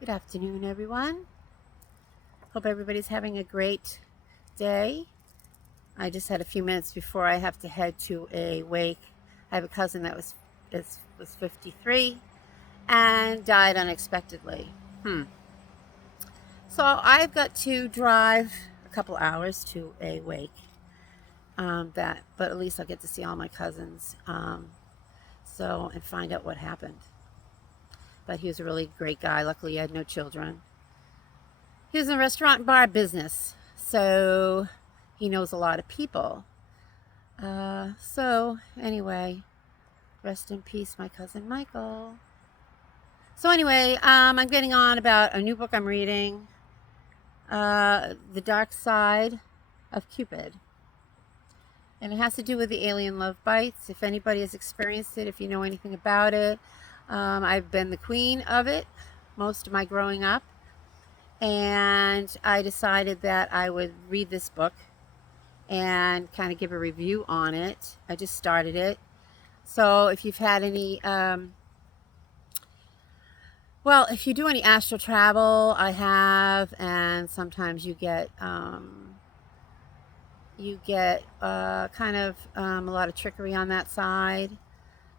Good afternoon, everyone. Hope everybody's having a great day. I just had a few minutes before I have to head to a wake. I have a cousin that was 53 and died unexpectedly. So I've got to drive a couple hours to a wake. But at least I'll get to see all my cousins. And find out what happened. But he was a really great guy. Luckily, he had no children. He was in the restaurant and bar business, so he knows a lot of people. So anyway, rest in peace, my cousin Michael. So anyway, I'm getting on about a new book I'm reading, The Dark Side of Cupid. And it has to do with the alien love bites. If anybody has experienced it, if you know anything about it, I've been the queen of it most of my growing up. And I decided that I would read this book and kind of give a review on it. I just started it. So if you've had any, if you do any astral travel, I have, and sometimes you get a lot of trickery on that side.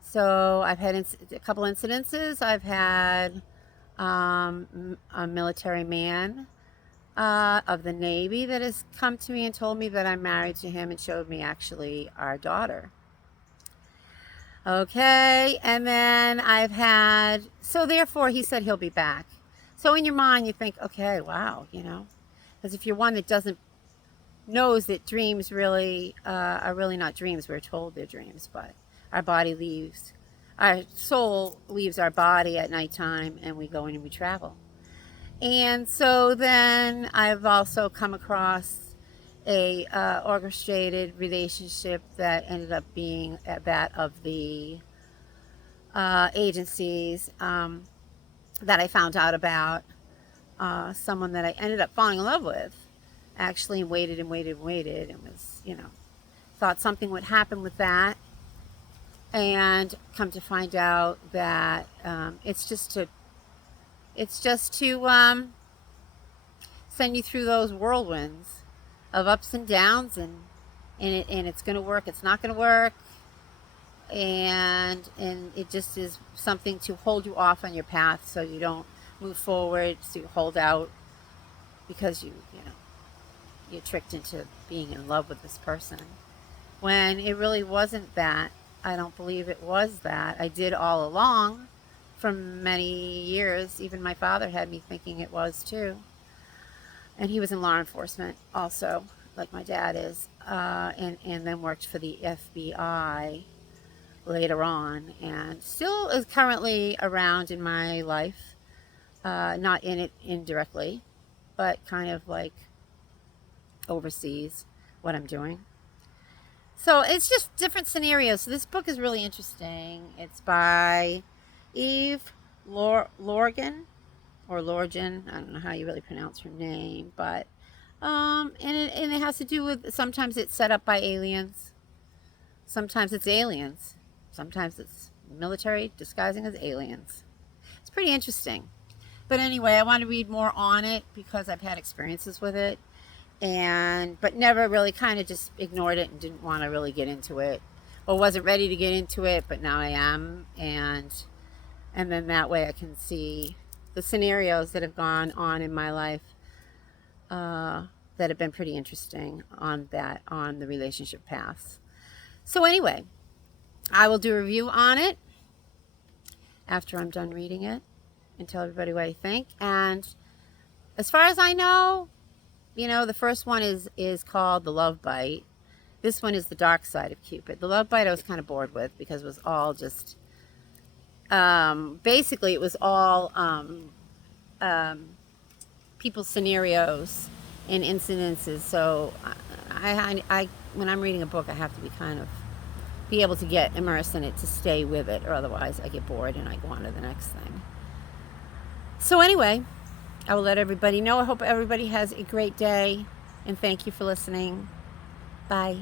So I've had a couple incidences. I've had a military man of the Navy that has come to me and told me that I'm married to him and showed me actually our daughter. Okay, and then so therefore he said he'll be back. So in your mind you think, okay, wow, because if you're one that knows that dreams really are really not dreams, we're told they're dreams, but our soul leaves our body at nighttime and we go in and we travel. And so then I've also come across a orchestrated relationship that ended up being that of the agencies that I found out about. Someone that I ended up falling in love with, actually, and waited and waited and waited, and was, thought something would happen with that, and come to find out that it's just to send you through those whirlwinds of ups and downs, and it's going to work, it's not going to work, and it just is something to hold you off on your path so you don't move forward, so you hold out because you're tricked into being in love with this person when it really wasn't that. I don't believe it was that. I did all along for many years. Even my father had me thinking it was too. And he was in law enforcement also, like my dad is, and then worked for the FBI later on, and still is currently around in my life, not in it indirectly, but kind of like oversees what I'm doing. So it's just different scenarios. So this book is really interesting. It's by Eve Lorgan, or Lorgan. I don't know how you really pronounce her name, but and it has to do with, sometimes it's set up by aliens, sometimes it's aliens, sometimes it's military disguising as aliens. It's pretty interesting. But anyway, I want to read more on it because I've had experiences with it, but never really, kind of just ignored it and didn't want to really get into it, or wasn't ready to get into it, but now I am, and then that way I can see the scenarios that have gone on in my life that have been pretty interesting on the relationship paths. So anyway, I will do a review on it after I'm done reading it and tell everybody what I think. And as far as I know, the first one is called The Love Bite. This one is The Dark Side of Cupid. The Love Bite I was kind of bored with because it was all just, basically it was all people's scenarios and incidences. So I when I'm reading a book, I have to be able to get immersed in it to stay with it, or otherwise I get bored and I go on to the next thing. So anyway, I will let everybody know. I hope everybody has a great day, and thank you for listening. Bye.